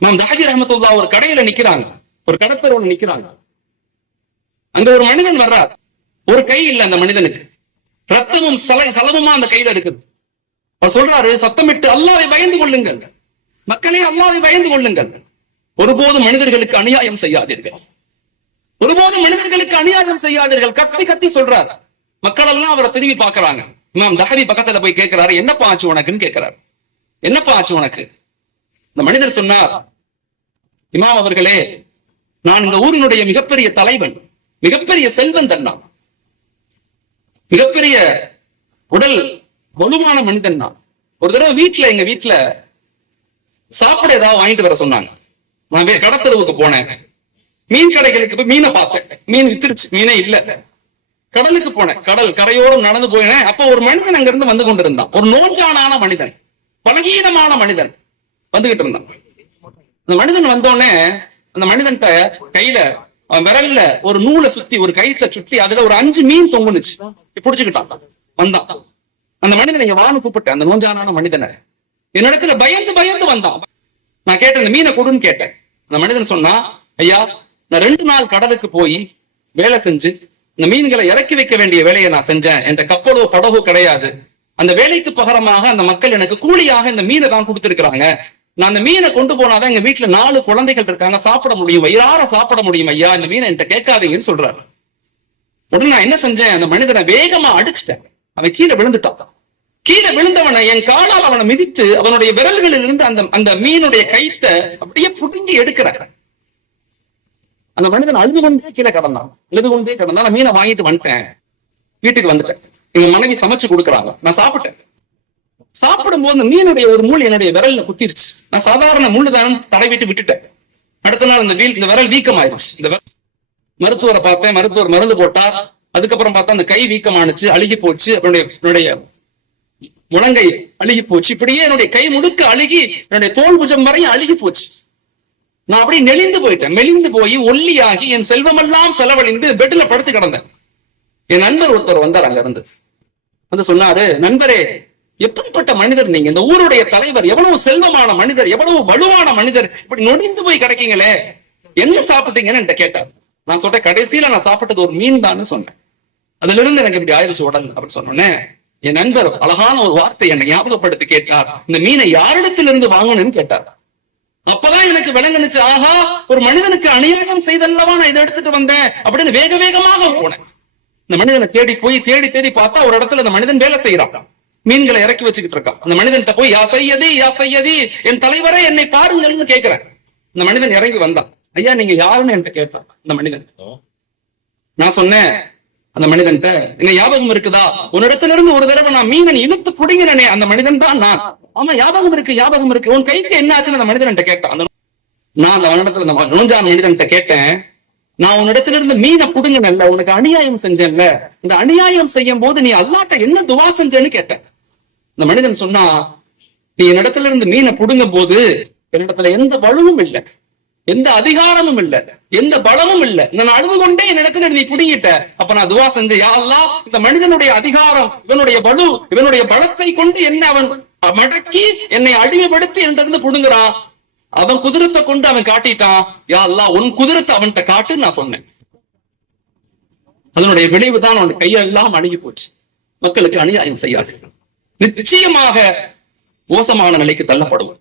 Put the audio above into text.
இமாம் தஹபி ரஹ்மத்துல்லாஹ் ஒரு கடையில நிக்கிறாங்க, ஒரு கடத்தரோட நிக்கிறாங்க. அங்க ஒரு மனிதன் வர்றார். ஒரு கை இல்ல அந்த மனிதனுக்கு, ரத்தமும் சலமுமா அந்த கையில இருக்குது. அவர் சொல்றாரு, சத்தமிட்டு அல்லாஹ்வை பயந்து கொள்ளுங்கள், மக்களே அல்லாஹ்வை பயந்து கொள்ளுங்கள், ஒருபோதும் மனிதர்களுக்கு அநியாயம் செய்யாதீர்கள், ஒருபோதும் மனிதர்களுக்கு அநியாயம் செய்யாதீர்கள். கத்தி கத்தி சொல்றாரு. மக்கள் எல்லாம் அவரை திரும்பி பாக்குறாங்க. இமாம் தஹபி பக்கத்துல போய் கேட்கிறாரு, என்னப்பா ஆச்சு உனக்குன்னு கேட்கிறாரு. என்னப்பா ஆச்சு உனக்கு? இந்த மனிதர் சொன்னார், இமாம் அவர்களே, நான் இந்த ஊரினுடைய மிகப்பெரிய தலைவன், மிகப்பெரிய செல்வன் தான், நான் மிகப்பெரிய உடல் வலுவான மனிதன். நான் ஒரு தடவை எங்க வீட்டுல சாப்பிட ஏதாவது வாங்கிட்டு வர சொன்னாங்க. நான் கடத்தெருவுக்கு போனேன். மீன் கடைகளுக்கு போய் மீனை பார்த்தேன். மீன் வித்துருச்சு, மீனே இல்ல. கடலுக்கு போனேன், கடல் கரையோடு நடந்து போயினேன். அப்ப ஒரு மனிதன் அங்க இருந்து வந்து கொண்டிருந்தான். ஒரு நோஞ்சானான மனிதன், பலகீனமான மனிதன் வந்துகிட்டு இருந்தான். அந்த மனிதன் வந்தோடனே அந்த மனிதன்ட்ட கையில விரல்ல ஒரு நூலை சுத்தி, ஒரு கயித்தை சுத்தி, அதுல ஒரு 5 மீன் தொங்குனுச்சு. புடிச்சுக்கிட்டான். வந்தான் அந்த மனிதன், நீங்க வான்னு கூப்பிட்டேன். அந்த நோஞ்சானான மனிதனை என்னிடத்துல பயந்து பயந்து வந்தான். நான் கேட்டேன், இந்த மீனை கொடுன்னு கேட்டேன். அந்த மனிதன் சொன்னா, ஐயா, நான் 2 நாள் கடலுக்கு போய் வேலை செஞ்சு இந்த மீன்களை இறக்கி வைக்க வேண்டிய வேலையை நான் செஞ்சேன். என்ற கப்பலோ படகோ கிடையாது. அந்த வேலைக்கு பகரமாக அந்த மக்கள் எனக்கு கூலியாக இந்த மீனை தான் கொடுத்திருக்கிறாங்க. நான் அந்த மீனை கொண்டு போனாதான் எங்க வீட்டுல 4 குழந்தைகள் இருக்காங்க, சாப்பிட முடியும், வயிறார சாப்பிட முடியும். ஐயா, இந்த மீனை என்கிட்ட கேட்காதீங்கன்னு சொல்றாரு. உடனே நான் என்ன செஞ்சேன், அந்த மனிதனை வேகமா அடிச்சுட்டேன். அவன் கீழே விழுந்துட்டான். கீழே விழுந்தவனை என் காலால் அவனை மிதித்து அவனுடைய விரல்களில் இருந்து அந்த மீனுடைய கைத்தை அப்படியே புடுங்கி எடுக்கிறேன். அந்த மனிதன் அழுது கொண்டே கீழே கிடந்தான், அழுது கொண்டே கிடந்தான். நான் மீனை வாங்கிட்டு வந்துட்டேன், வீட்டுக்கு வந்துட்டேன். எங்க மனைவி சமைச்சு கொடுக்குறாங்க, நான் சாப்பிட்டேன். சாப்பிடும் போது மீனுடைய ஒரு முள் என்னுடைய விரல்ல குத்திருச்சு. நான் சாதாரண முள்ளுதான் தடவிட்டு விட்டுட்டேன். அடுத்த நாள் இந்த விரல் வீக்கம் ஆயிடுச்சு. மருத்துவரை பார்த்தேன், மருத்துவர் மருந்து போட்டார். அதுக்கப்புறம் பார்த்தா அந்த கை வீக்கமானுச்சு, அழுகி போச்சு. என்னுடைய முழங்கை அழுகி போச்சு. இப்படியே என்னுடைய கை முடுக்க அழுகி என்னுடைய தோல் புஜம் வரையும் அழுகி போச்சு. நான் அப்படியே நெளிந்து போயிட்டேன். மெலிந்து போய் ஒல்லியாகி என் செல்வமெல்லாம் செலவழிந்து பெட்ல படுத்து கிடந்தேன். என் நண்பர் ஒருத்தர் வந்தார், அங்க இருந்து வந்து சொன்னாரு, நண்பரே, எப்படிப்பட்ட மனிதர் நீங்க? இந்த ஊருடைய தலைவர், எவ்வளவு செல்வமான மனிதர், எவ்வளவு வலுவான மனிதர், இப்படி நொடிந்து போய் கிடைக்கீங்களே, என்ன சாப்பிட்டீங்கன்னு என்கிட்ட கேட்டார். நான் சொல்றேன், கடைசியில நான் சாப்பிட்டது ஒரு மீன் தான் சொன்னேன். அதுல இருந்து எனக்கு இப்படி ஆயிடுச்சு உடல் அப்படின்னு சொன்னோன்னே, என் நண்பர் அழகான ஒரு வார்த்தை என்னை ஞாபகப்படுத்தி கேட்டார். இந்த மீனை யாரிடத்திலிருந்து வாங்கணும்னு கேட்டார். அப்பதான் எனக்கு விளங்குனுச்சு, ஆஹா, ஒரு மனிதனுக்கு அநியாயம் செய்தல்லவா நான் இதை எடுத்துட்டு வந்தேன் அப்படின்னு வேக வேகமாக போனேன். இந்த மனிதனை தேடி போய் தேடி பார்த்தா ஒரு இடத்துல இந்த மனிதன் வேலை செய்யறான், மீன்களை இறக்கி வச்சுக்கிட்டு இருக்கான். அந்த மனிதன் போய், யா சையதி, என் தலைவரை என்னை பாருங்கள்னு கேட்கிறேன். இந்த மனிதன் இறங்கி வந்தான். ஐயா, நீங்க யாருன்னு என்கிட்ட கேட்டான் அந்த மனிதன். நான் சொன்னேன் அந்த மனிதன்ட்ட, என்ன ஞாபகம் இருக்குதா, உன்னிடத்துல இருந்து ஒரு தடவை நான் மீனன் இழுத்து புடுங்கினே, அந்த மனிதன் தான் நான். ஆமா, ஞாபகம் இருக்கு. உன் கைக்கு என்ன ஆச்சுன்னு அந்த மனிதன் கேட்டான். நான் அந்த இடத்துல அந்த நோஞ்சான மனிதன் கேட்டேன், நான் உன்னிடத்துல இருந்து மீனை புடுங்கினல்ல, உனக்கு அநியாயம் செஞ்சேன்ல, இந்த அநியாயம் செய்யும் போது நீ அல்லாஹ்ட்ட என்ன துவா செஞ்சேன்னு கேட்டேன். இந்த மனிதன் சொன்னா, நீ என்னிடத்துல இருந்து மீனை புடுங்கும் போது என்னிடத்துல எந்த வலுவும் இல்லை, எந்த அதிகாரமும் இல்ல, எந்த பலமும் இல்ல, நான் அழுது கொண்டே என்னிடத்துல நீ புடுங்கிட்ட. அப்ப நான் துவா செஞ்சேன், யா அல்லாஹ், இந்த மனிதனுடைய அதிகாரம், இவனுடைய பலு, இவனுடைய பலத்தை கொண்டு என்ன அவன் மடக்கி என்னை அடிமைப்படுத்தி என்கிட்ட புடுங்குறான். அவன் குதிரத்தை கொண்டு அவன் காட்டிட்டான். யா அல்லாஹ், உன் குதிரத்தை அவன்கிட்ட காட்டுன்னு நான் சொன்னேன். அதனுடைய விளைவுதான் அவன் கையெல்லாம் அணுகி போச்சு. மக்களுக்கு அநியாயம் செய்யாது, நிச்சயமாக மோசமான நிலைக்கு தள்ளப்படுவோம்.